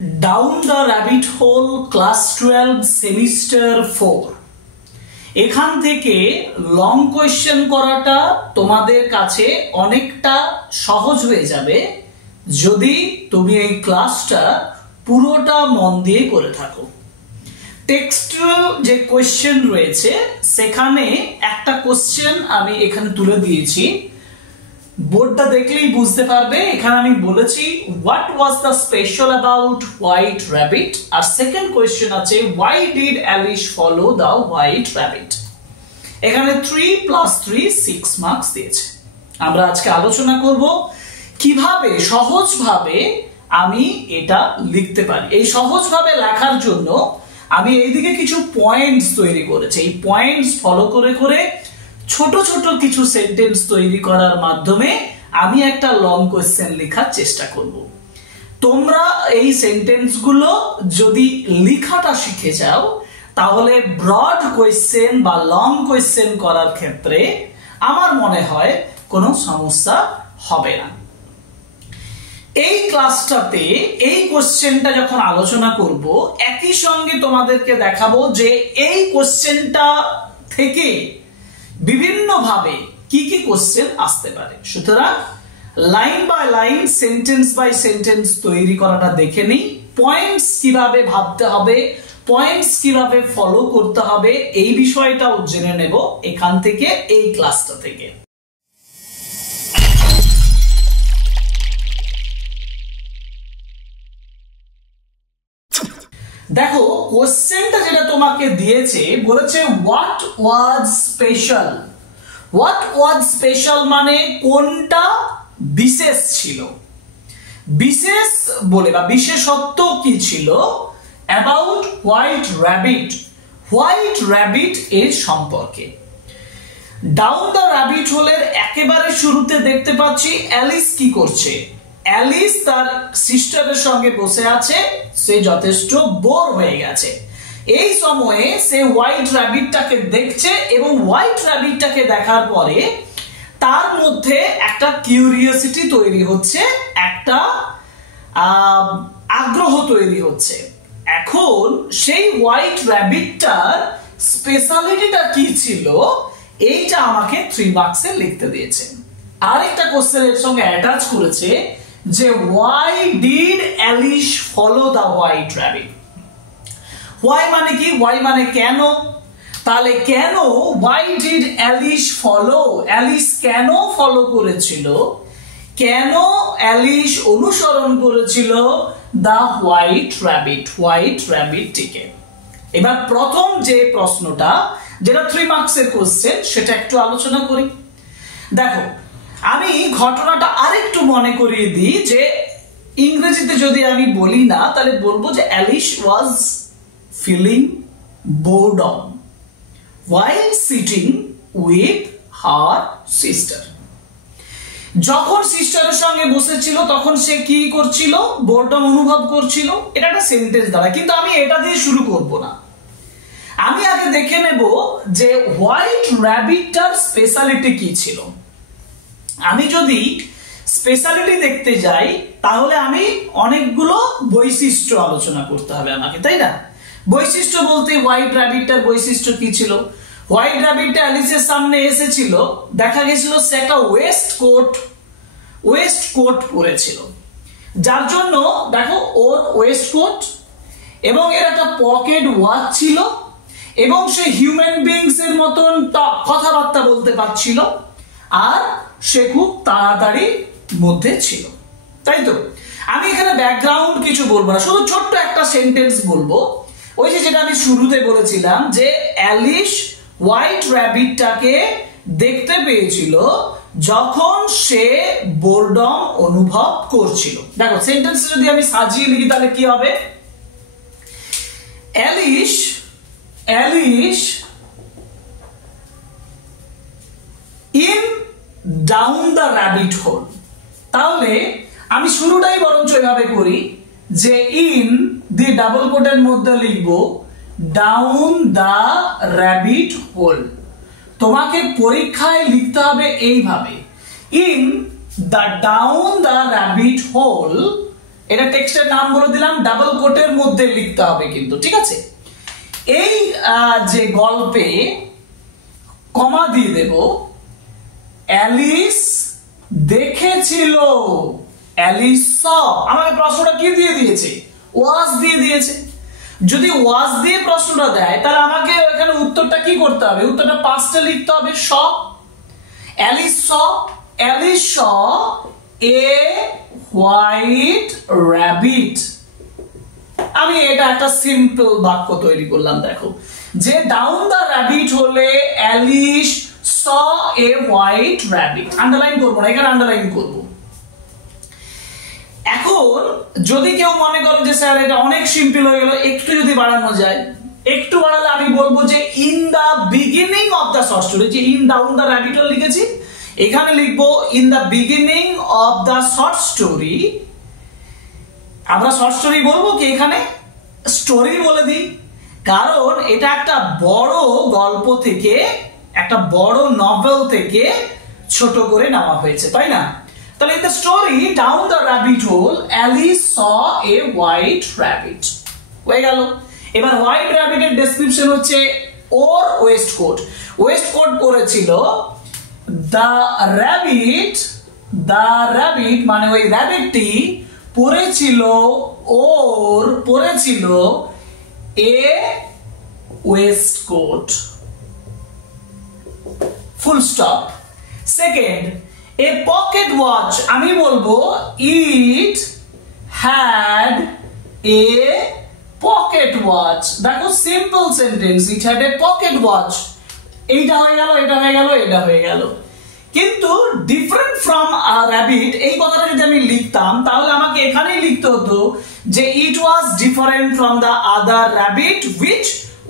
Down the rabbit hole class 12 semester 4 এখান থেকে long question করাটা তোমাদের কাছে অনেকটা সহজ হয়ে যাবে যদি তুমি এই ক্লাসটা পুরোটা মন দিয়ে করে থাকো। টেক্সচুয়াল যে কোয়েশ্চেন রয়েছে সেখানে একটা কোয়েশ্চেন আমি এখানে তুলে দিয়েছি, বোর্ডটা দেখলেই বুঝতে পারবে। এখানে আমি বলেছি what was the special about white rabbit, আর সেকেন্ড কোয়েশ্চেন আছে why did Alice follow the white rabbit. এখানে 3 + 3 6 মার্কস দিয়েছে। আমরা আজকে আলোচনা করব কিভাবে সহজভাবে আমি এটা লিখতে পারি। এই সহজভাবে লেখার জন্য আমি এইদিকে কিছু পয়েন্টস তৈরি করেছি। এই পয়েন্টস ফলো করে করে ছোট ছোট কিছু সেন্টেন্স তৈরি করার মাধ্যমে আমি একটা লং কোয়েশ্চেন লেখার চেষ্টা করব। তোমরা এই সেন্টেন্সগুলো যদি লেখাটা শিখে যাও তাহলে ব্রড কোয়েশ্চেন বা লং কোয়েশ্চেন করার ক্ষেত্রে আমার মনে হয় কোনো সমস্যা হবে না। এই ক্লাসটাতে এই কোশ্চেনটা যখন আলোচনা করব একই সঙ্গে তোমাদেরকে দেখাবো যে এই কোশ্চেনটা থেকে বিভিন্ন ভাবে কি কি কোশ্চেন আসতে পারে। সুতরাং line by line sentence by sentence তৈরি করাটা দেখে নিই, পয়েন্টস কিভাবে ভাবতে হবে, পয়েন্টস কিভাবে ফলো করতে হবে এই বিষয়টাও জেনে নেব এখান থেকে, এই ক্লাসটা থেকে। দেখো কোশ্চেনটা যেটা তোমাকে দিয়েছে বলেছে what was special. What was special মানে কোনটা বিশেষ ছিল, বিশেষ বলে বা বিশেষত্ব কি ছিল about white rabbit, white rabbit এর সম্পর্কে। ডাউন দ্য র‍্যাবিট হোলের একেবারে শুরুতে দেখতে পাচ্ছি অ্যালিস কি করছে। অ্যালিস তার সিস্টারের সঙ্গে বসে আছে, সে যথেষ্ট বোর হয়ে গেছে। এই সময়ে সে হোয়াইট র‍্যাবিটটাকে দেখছে এবং হোয়াইট র‍্যাবিটটাকে দেখার পরে তার মধ্যে একটা কিউরিওসিটি তৈরি হচ্ছে, একটা আগ্রহ তৈরি হচ্ছে। এখন সেই হোয়াইট র‍্যাবিটটার স্পেশালিটিটা কি ছিল এইটা আমাকে 3 মার্কসে লিখতে দিয়েছে। আরেকটা কোশ্চেনের সঙ্গে অ্যাটাচ করেছে যে why did Alice follow the white rabbit. Why মানে কি? হোয়াই মানে কেন। তাহলে কেন, why did Alice follow, Alice কেন ফলো করেছিল, কেন অ্যালিস অনুসরণ করেছিল দ্য হোয়াইট র‍্যাবিট, হোয়াইট র‍্যাবিটটিকে। এবার প্রথম যে প্রশ্নটা যেটা 3 মার্কসের কোশ্চেন সেটা একটু আলোচনা করি। দেখো আমি ঘটনাটা আরেকটু মনে করিয়ে দিই যে ইংরেজিতে যদি আমি বলি না তাহলে বলবো যে Alice was feeling boredom while sitting with her sister। যখন সিস্টারের সঙ্গে বসেছিল তখন সে কি করছিল? বোরডম অনুভব করছিল। এটা একটা সেন্টেন্স দ্বারা, কিন্তু আমি এটা দিয়ে শুরু করব না। আমি আগে দেখে নেব যে হোয়াইট র‍্যাবিটটার স্পেশালিটি কি ছিল। আমি যদি স্পেশালিটি দেখতে যাই তাহলে আমি অনেকগুলো বৈশিষ্ট্য আলোচনা করতে হবে আমাকে, তাই না? বৈশিষ্ট্য বলতে হোয়াইট র‍্যাবিটটার বৈশিষ্ট্য কি ছিল? হোয়াইট র‍্যাবিটটা অ্যালিসের সামনে এসেছিল, দেখা গেছিল সে একটা ওয়েস্ট কোট পরেছিল, যার জন্য দেখো ওর ওয়েস্ট কোট এবং এর একটা পকেট ওয়াচ ছিল এবং সে হিউম্যান বিংস এর মতন কথাবার্তা বলতে পারছিল, আর সে খুব তাড়াতাড়ি মধ্যে ছিল, তাই তো? আমি এখানে ব্যাকগ্রাউন্ড কিছু বলবো না, শুধু ছোট্ট একটা সেন্টেন্স বলবো। ওই যে যেটা আমি শুরুতে বলেছিলাম যে অ্যালিস হোয়াইট র‍্যাবিটটাকে দেখতে পেয়েছিল যখন সে বোরডম অনুভব করছিল। দেখো সেন্টেন্স যদি আমি সাজিয়ে লিখি তাহলে কি হবে? Alice in down the rabbit whole. তাহলে আমি শুরুটাই বরঞ্চ এভাবে করি যে ইন দি ডাবল কোটের মধ্যে লিখব ডাউন দ্য র‍্যাবিট হোল। তোমাকে পরীক্ষায় লিখতে হবে এইভাবে, in the down the rabbit whole এটা টেক্সটের নাম বলে দিলাম, ডাবল কোটের মধ্যে লিখতে হবে কিন্তু, ঠিক আছে। এই যে গল্পে কমা দিয়ে দেব, অ্যালিস দেখেছিল, অ্যালিস স, আমাকে প্রশ্নটা কি দিয়ে দিয়েছে, ওয়াজ দিয়ে দিয়েছে। যদি ওয়াজ দিয়ে প্রশ্নটা দেয় তাহলে আমাকে এখানে উত্তরটা কি করতে হবে, উত্তরটা পাস্টে লিখতে হবে, saw. Alice saw, Alice saw a white rabbit. আমি এটা একটা সিম্পল বাক্য তৈরি করলাম, দেখো যে down the rabbit hole Alice saw a white rabbit. Underline করবো না, এখানে আন্ডারলাইন করবো। এখন যদি কেউ মনে করো যে স্যার এটা অনেক সিম্পল হয়ে গেল, একটু যদি বাড়ানো যায়, একটু বাড়ালে আমি বলবো যে in the beginning of the short story, যে in down the rabbit hole লিখেছি, এখানে লিখবো in the beginning of the short story. আমরা শর্ট স্টোরি বলবো কি, এখানে স্টোরি বলে দিই, কারণ এটা একটা বড় গল্প থেকে, একটা বড় নভেল থেকে ছোট করে নেওয়া হয়েছে, তাই না? তাহলে in the story down the rabbit hole Alice saw a white rabbit, হয়ে গেল। এবার হোয়াইট র‍্যাবিটের ডেসক্রিপশন হচ্ছে ওর ওয়েস্টকোট, ওয়েস্টকোট পরেছিল, দ্য র‍্যাবিট মানে ওই র‍্যাবিটটি পরেছিল, ওর পরেছিল a waistcoat, full stop. Second, a pocket watch, আমি বলবো it had a pocket watch. দেখো simple sentence, it had a pocket watch, এইটা হয়ে গেল, এটা হয়ে গেল, এটা হয়ে গেল। কিন্তু ডিফারেন্ট ফ্রম আ র‍্যাবিট, এই কথাটা যদি আমি লিখতাম তাহলে আমাকে এখানেই লিখতে হতো যে it was different from the other rabbit which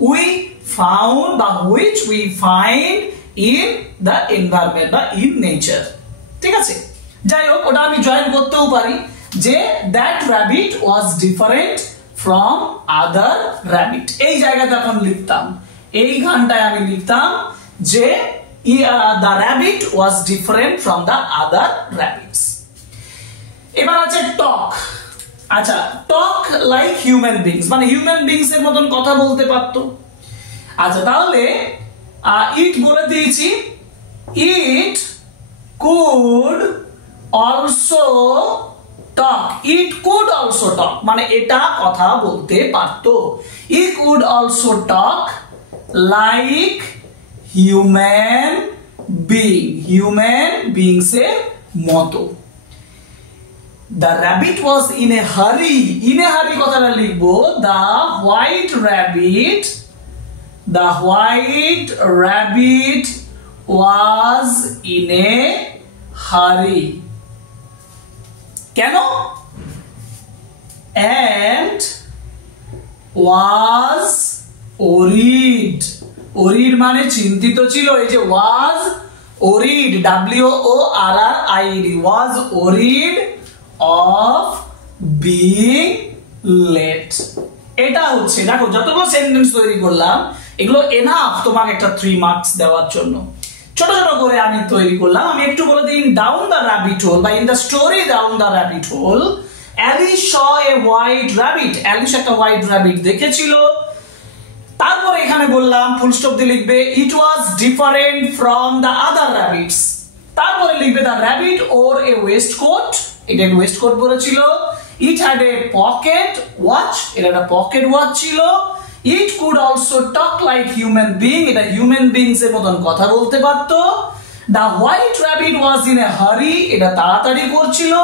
we found বা which we find in the environment বা ইন নেচার, ঠিক আছে। যাই হোক, ওটা আমি জয়েন করতেও পারি যে that rabbit was different from other rabbit, এই জায়গাতে এখন লিখতাম, এই গানটায় আমি লিখতাম যে the rabbit was different from the other rabbits. এবার আছে টক। আচ্ছা, টক লাইক হিউম্যান বিংস, মানে হিউম্যান বিংস এর মতন কথা বলতে পারতো। আচ্ছা, তাহলে ইট বলে দিয়েছি, it could also talk, it could also talk মানে এটা কথা বলতে পারতো। It could also talk like human being, human beings এর মতো। The rabbit was in a hurry, in a hurry কথাটা লিখবো the white rabbit, the white rabbit was in a hurry. কেন? and was worried, worried মানে চিন্তিত ছিল, এই যে was worried, WORRIED, was worried of being late। এটা হচ্ছে, দেখো যতগুলো সেন্টেন্স তৈরি করলাম এগুলো এনাফ তোমাকে একটা 3 মার্কস দেওয়ার জন্য। ছোট ছোট করে আমি তৈরি করলাম। আমি একটু বলে দিই, ডাউন দ্য র‍্যাবিট হোল বা in the story down the rabbit hole Alice saw a white rabbit, Alice একটা হোয়াইট র‍্যাবিট দেখেছিল। তারপর এখানে বললাম ফুল স্টপ দিয়ে লিখবে it was different from the other rabbits, তারপরে লিখবে the rabbit wore a waistcoat, এটা একটা ওয়েস্টকোট পরেছিল। It had a pocket watch, এটা একটা পকেট ওয়াচ ছিল। It could also talk like human being, এটা হিউম্যান বিংস এর মতন কথা বলতে পারতো। The white rabbit was in a হারি, এটা তাড়াতাড়ি করছিল।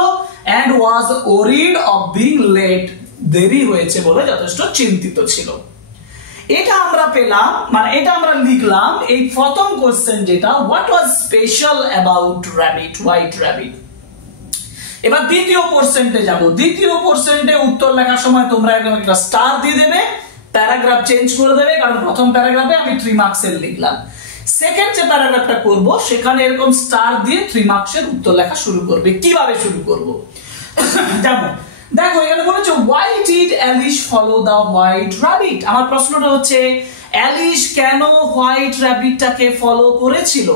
and was worried of being late, দেরি হয়েছে বলে যথেষ্ট চিন্তিত ছিল। এটা আমরা পেলাম, মানে এটা আমরা লিখলাম এই প্রথম কোশ্চেন যেটা, what was special about rabbit, white rabbit। এবার দ্বিতীয় পোরশনটে যাব। দ্বিতীয় পোরশনটে উত্তর লেখার সময় তোমরা এরকম একটা স্টার দিয়ে দেবে, প্যারাগ্রাফ চেঞ্জ করে দেবে, কারণ প্রথম প্যারাগ্রাফে আমি 3 মার্কসের লিখলাম। সেকেন্ড যে প্যারাগ্রাফটা করব সেখানে এরকম স্টার দিয়ে 3 মার্কসের উত্তর লেখা শুরু করবে। কিভাবে শুরু করব? যেমন দেখো এখানে বলেছে why did Alice follow the white rabbit। আমার প্রশ্নটা হচ্ছে অ্যালিস কেন হোয়াইট র‍্যাবিটটাকে ফলো করেছিল।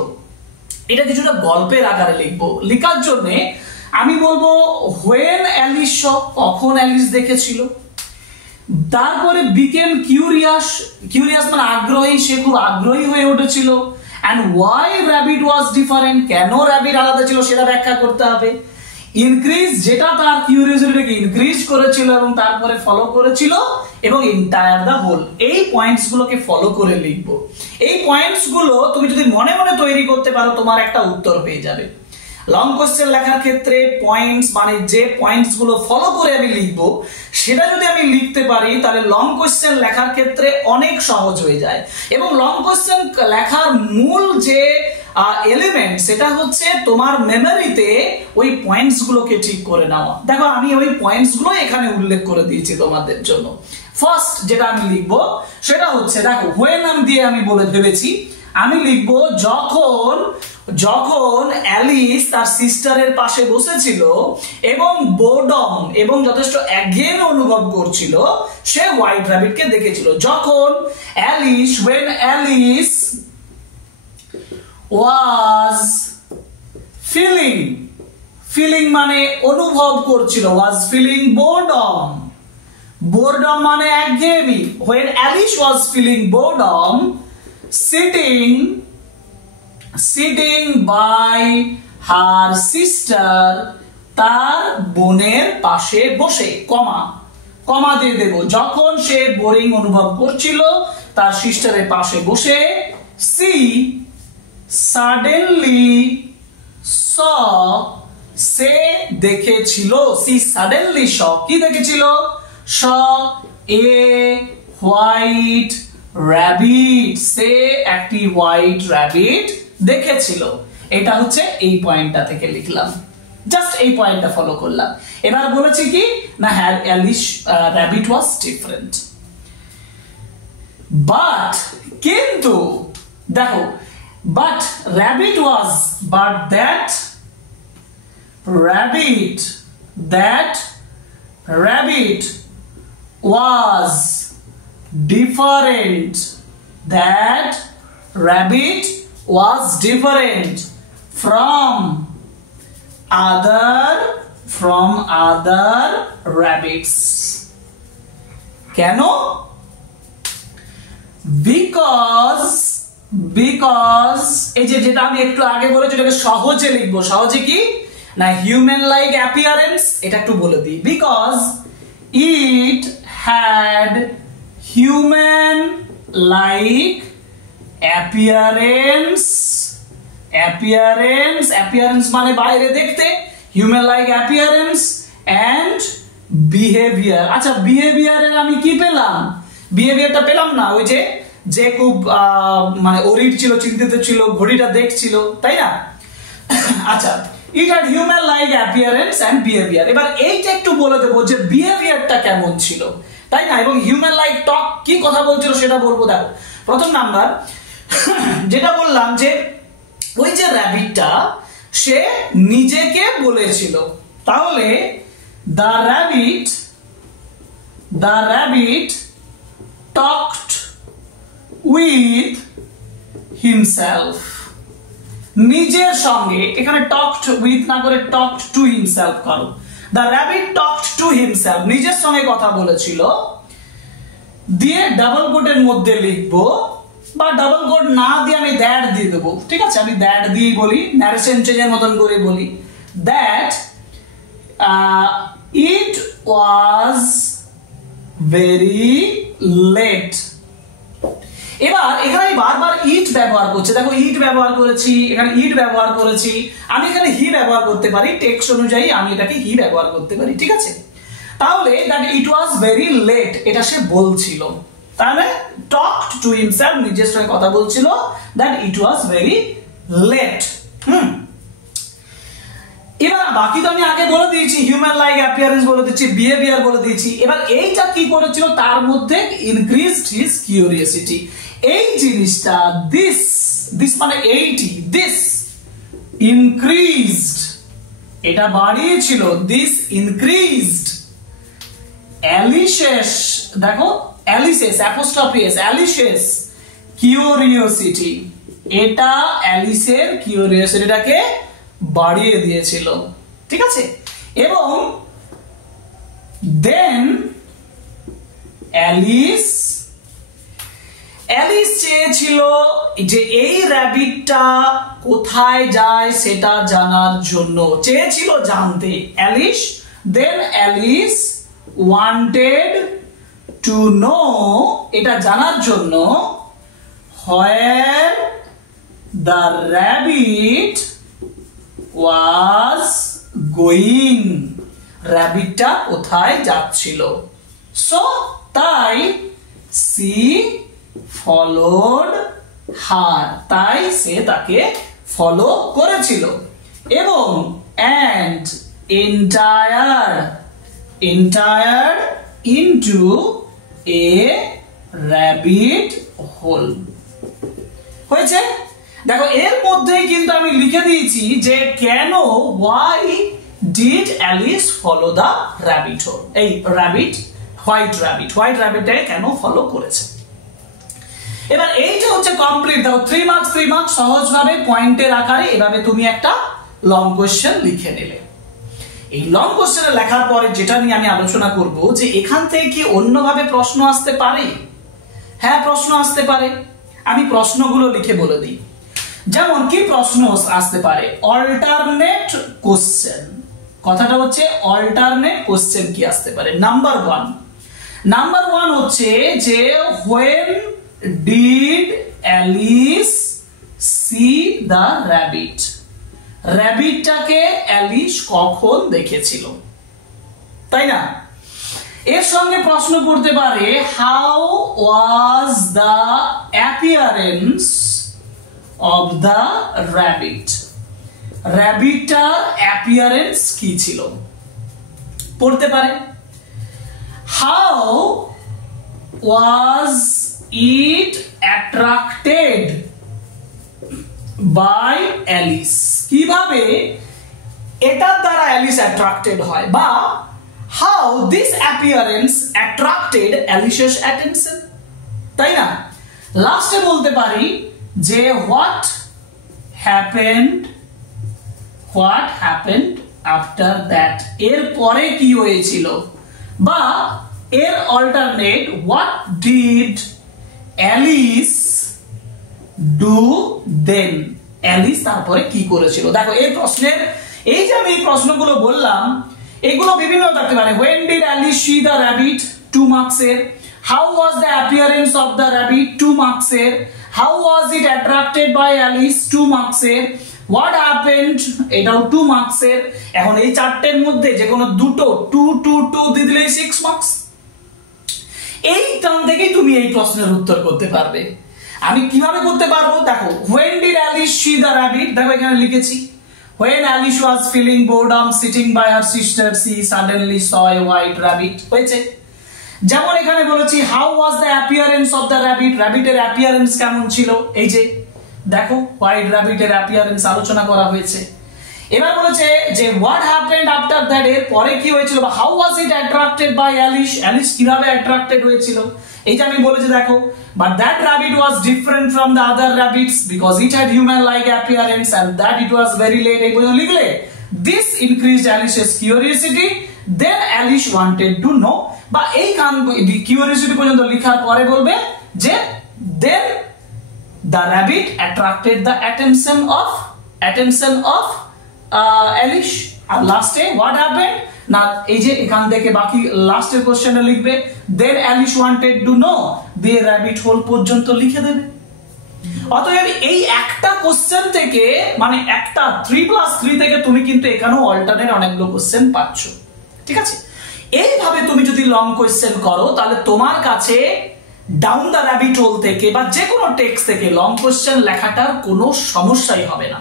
এটা কিছুটা গল্পের আকারে লিখবো। লেখার জন্য আমি বলবো when অ্যালিস saw, কখন অ্যালিস দেখেছিল। তারপরে became curious, curious মানে আগ্রহী, সে খুব আগ্রহী হয়ে উঠেছিল। and why rabbit was different, কেন rabbit আলাদা ছিল সেটা ব্যাখ্যা করতে হবে। ইনক্রিজ, যেটা তার কিউরিওসিটিকে ইনক্রিজ করেছিল এবং তারপরে ফলো করেছিল, এবং এন্টায়ার দা হোল, এই পয়েন্টস গুলোকে ফলো করে লিখবো। এই পয়েন্টস গুলো তুমি যদি মনে মনে তৈরি করতে পারো তোমার একটা উত্তর পেয়ে যাবে। লং কোশ্চেন লেখার ক্ষেত্রে পয়েন্টস মানে যে পয়েন্টস গুলো ফলো করে আমি লিখবো সেটা যদি আমি লিখতে পারি তাহলে লং কোশ্চেন লেখার ক্ষেত্রে অনেক সহজ হয়ে যায়। এবং লং কোশ্চেন লেখার মূল যে এলিমেন্ট সেটা হচ্ছে তোমার মেমোরিতে ওই পয়েন্টস গুলোকে ঠিক করে নেওয়া। দেখো আমি ওই পয়েন্টস গুলো এখানে উল্লেখ করে দিয়েছি তোমাদের জন্য। ফার্স্ট যেটা আমি লিখবো সেটা হচ্ছে, দেখো when নাম দিয়ে আমি বলে ভেবেছি, আমি লিখবো যখন যখন অ্যালিস তার সিস্টারের পাশে বসেছিল এবং বোর্ডম এবং যথেষ্ট একঘেয়েমি অনুভব করছিল, সে হোয়াইট র‍্যাবিটকে দেখেছিল। যখন Alice when Alice was feeling, feeling মানে অনুভব করছিল, was feeling boredom, boredom মানে একঘেয়েমি। when Alice was feeling boredom, sitting by her sister, তার বোনের পাশে বসে, কমা দিয়ে দেব, যখন সে বোরিং অনুভব করছিল তার সিস্টারের পাশে বসে, she suddenly saw, সে দেখেছিল, she suddenly saw, কি দেখেছিল? saw a white rabbit, সে একটি হোয়াইট র‍্যাবিট দেখেছিল। এটা হচ্ছে এই পয়েন্টটা থেকে লিখলাম, জাস্ট এই পয়েন্টটা ফলো করলাম। এবার বলেছি কি না, Alice rabbit was different, but কিন্তু দেখো but rabbit was, but that rabbit was different, that rabbit was different from other rabbits, কেন? because এই যেটা আমি একটু আগে বলেছি এটাকে সহজে লিখবো। সহজে কি না, হিউম্যান লাইক অ্যাপিয়ারেন্স, এটা একটু বলে দিই। because it had human like appearance, মানে বাইরে দেখতে, human like appearance and behavior। আচ্ছা, বিহেভিয়ারের আমি কি পেলাম? বিহেভিয়ারটা পেলাম না, ওই যে খুব মানে ওরিড ছিল, চিন্তিত ছিল, ঘড়িটা দেখছিল, তাই না? আচ্ছা, it had human like appearance and behavior। এবার এইটা একটু বলে দেবো যে বিহেভিয়ারটা কেমন ছিল, তাই না? এবং হিউম্যান লাইক টক কি কথা বলছিল সেটা বলবো। দেখো প্রথম নাম্বার যেটা বললাম যে ওই যে র‍্যাবিটটা সে নিজেকে বলেছিল, তাহলে the rabbit talked with himself, নিজের সঙ্গে, এখানে talked with না করে talked to himself করো। the rabbit talked to himself, নিজের সঙ্গে কথা বলেছিল, দিয়ে ডাবল কোটের মধ্যে লিখবো, বা ডাবল কোট না দিয়ে আমি দ্যাট দিয়ে দেবো, ঠিক আছে? আমি দ্যাট দিয়েই বলি, ন্যারেশন চেঞ্জের মতন করে বলি, that it was very late। এবার এখানে বারবার ইট ব্যবহার করছে, দেখো ইট ব্যবহার করেছি, এখানে ইট ব্যবহার করেছি, আমি এখানে হি ব্যবহার করতে পারি, টেক্সট অনুযায়ী আমি এটাকে হি ব্যবহার করতে পারি, ঠিক আছে? তাহলে that it was very late, এটা সে বলছিল, তাহলে টকড টু হিমসেলফ, নিজের সঙ্গে কথা বলছিল, that it was very late. এবার বাকি তো আমি আগে বলে দিয়েছি, হিউম্যান লাইক অ্যাপিয়ারেন্স বলে দিয়েছি, বিহেভিয়ার বলে দিয়েছি। এবার এইটা কি করেছিল, তার মধ্যে ইনক্রিজড হিজ কিউরিওসিটি, এই জিনিসটা দিস মানে এইটি, দিস ইনক্রিজড, এটা বাড়িয়েছিল, দিস ইনক্রিজড অ্যালিসেস, দেখো অ্যালিসেস অ্যাপোস্ট্রফি এস, অ্যালিসেস কিউরিওসিটি, এটা অ্যালিসের কিউরিওসিটিটাকে বাড়িয়ে দিয়েছিল, ঠিক আছে। এবং দেন অ্যালিস চেয়েছিল যে এই র‍্যাবিটটা কোথায় যায় সেটা জানার জন্য, চেয়েছিল জানতে Alice. Then Alice wanted to know, এটা জানার জন্য, where the rabbit was going, র‍্যাবিটটা কোথায় যাচ্ছিল। সো তাই সি ফলোড হার, তাই সে তাকে ফলো করেছিল। এবং and entered into a rabbit hole, হয়েছে। দেখো এর মধ্যেই কিন্তু আমি লিখে দিয়েছি যে কেন, why did Alice follow the rabbit hole, এই হোয়াইট র্যাবিটটাকে কেন ফলো করেছে। এবার এইটা হচ্ছে কমপ্লিট। দাও 3 মার্কস সহজভাবে পয়েন্টের আকারে এভাবে তুমি একটা লং কোশ্চেন লিখে নিলে। এই লং কোশ্চেনে লেখার পরে যেটা নিয়ে আমি আলোচনা করব যে এখান থেকে কি অন্যভাবে প্রশ্ন আসতে পারে। হ্যাঁ, প্রশ্ন আসতে পারে। আমি প্রশ্নগুলো লিখে বলে দিই। যেমন কি প্রশ্ন আসতে পারে, অল্টারনেট কোশ্চেন। কথাটা হচ্ছে অল্টারনেট কোশ্চেন কি আসতে পারে। নাম্বার ওয়ান হচ্ছে যে when did Alice see the rabbit, র‍্যাবিটটাকে অ্যালিস কখন দেখেছিল, তাই না। এর সঙ্গে প্রশ্ন করতে পারে how was the appearance of the rabbit, র‍্যাবিটটার অ্যাপিয়ারেন্স কি ছিল পড়তে পারে। how was it attracted by Alice, কিভাবে এটার দ্বারা অ্যালিস অ্যাট্রাক্টেড হয়, বা how this appearance attracted Alice's attention, তাই না। লাস্টে বলতে পারি যে what happened after that, এর পরে কি হয়েছিল, বা এর alternate what did Alice do then, Alice তারপরে কি করেছিল। দেখো এই প্রশ্নের, এই যে আমি এই প্রশ্নগুলো বললাম এগুলো বিভিন্ন থাকতে পারে। when did Alice see the rabbit, 2 marks এর। how was the appearance of the rabbit, 2 marks এর। how was it attracted by Alice, 2 marks এর। what happened, এটাও 2 মার্কস এর। এখন এই চারটের মধ্যে যে কোনো দুটো 2 দিয়ে দিলেই 6 মার্কস। এই টার্ম থেকেই তুমি এই প্রশ্নের উত্তর করতে পারবে। আমি কিভাবে করতে পারবো, দেখো when did Alice see the rabbit, দেখো এখানে লিখেছি when Alice was feeling boredom sitting by her sister she suddenly saw a white rabbit, হয়েছে। যেমন এখানে বলেছি how was the appearance of the rabbit, র‍্যাবিটের অ্যাপিয়ারেন্স কেমন ছিল, এই যে দেখো হোয়াইট র‍্যাবিটের অ্যাপিয়ারেন্স আলোচনা করা হয়েছে। এবার বলেছে যে what happened after that, এর পরে কি হয়েছিল, বা how was it attracted by Alice, Alice কিভাবে অ্যাট্রাক্টেড হয়েছিল। এই যে আমি বলেছি দেখো but that rabbit was different from the other rabbits because it had human like appearance and that it was very late, এই পর্যন্ত লিখলে this increased Alice's curiosity, then Alice wanted to know, বা এই কিউরিওসিটি পর্যন্ত লেখার পরে বলবে যে then the rabbit attracted the attention of Alice, আর লাস্টে what happened না, এই যে এখান থেকে বাকি লাস্টের কোশ্চেনে লিখবে then Alice wanted to know, দিয়ে rabbit hole পর্যন্ত লিখে দেবে। অতএব এই একটা কোশ্চেন থেকে মানে একটা 3+3 থেকে তুমি কিন্তু এখানেও অল্টারনেট অনেকগুলো কোশ্চেন পাচ্ছ, ঠিক আছে। এইভাবে তুমি যদি লং কোশ্চেন করো তাহলে তোমার কাছে ডাউন দ্য র‍্যাবিট হোল থেকে বা যে কোনো টেক্সট থেকে লং কোশ্চেন লেখাটার কোনো সমস্যাই হবে না।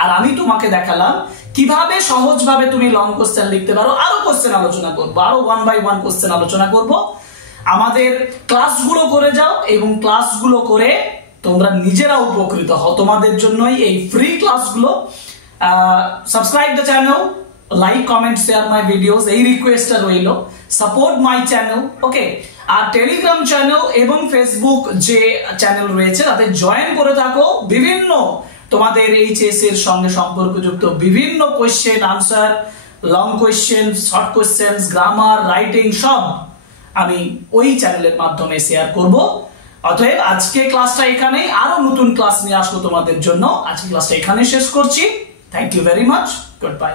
আর আমি তোমাকে দেখালাম কিভাবে সহজভাবে তুমি লং কোশ্চেন লিখতে পারো। আরো কোশ্চেন আলোচনা করব, আরো 1 by 1 কোশ্চেন আলোচনা করব। আমাদের ক্লাসগুলো করে যাও এবং ক্লাসগুলো করে তোমরা নিজেরা উপকৃত হও। তোমাদের জন্যই এই ফ্রি ক্লাসগুলো। Subscribe the channel, like comment share my videos, এই রিকোয়েস্টটা রইল। Support my channel, okay. আর টেলিগ্রাম চ্যানেল এবং ফেসবুক যে চ্যানেল রয়েছে তাতে জয়েন করে থাকো। বিভিন্ন তোমাদের এইচএস এর সঙ্গে সম্পর্কযুক্ত বিভিন্ন question answer long question, short question, grammar, writing সব আমি ওই চ্যানেলের মাধ্যমে শেয়ার করব। অতএব আজকে ক্লাসটা এখানেই, আরো নতুন ক্লাস নিয়ে আসবো তোমাদের জন্য। আজকে ক্লাসটা এখানেই শেষ করছি। Thank you very much, good by.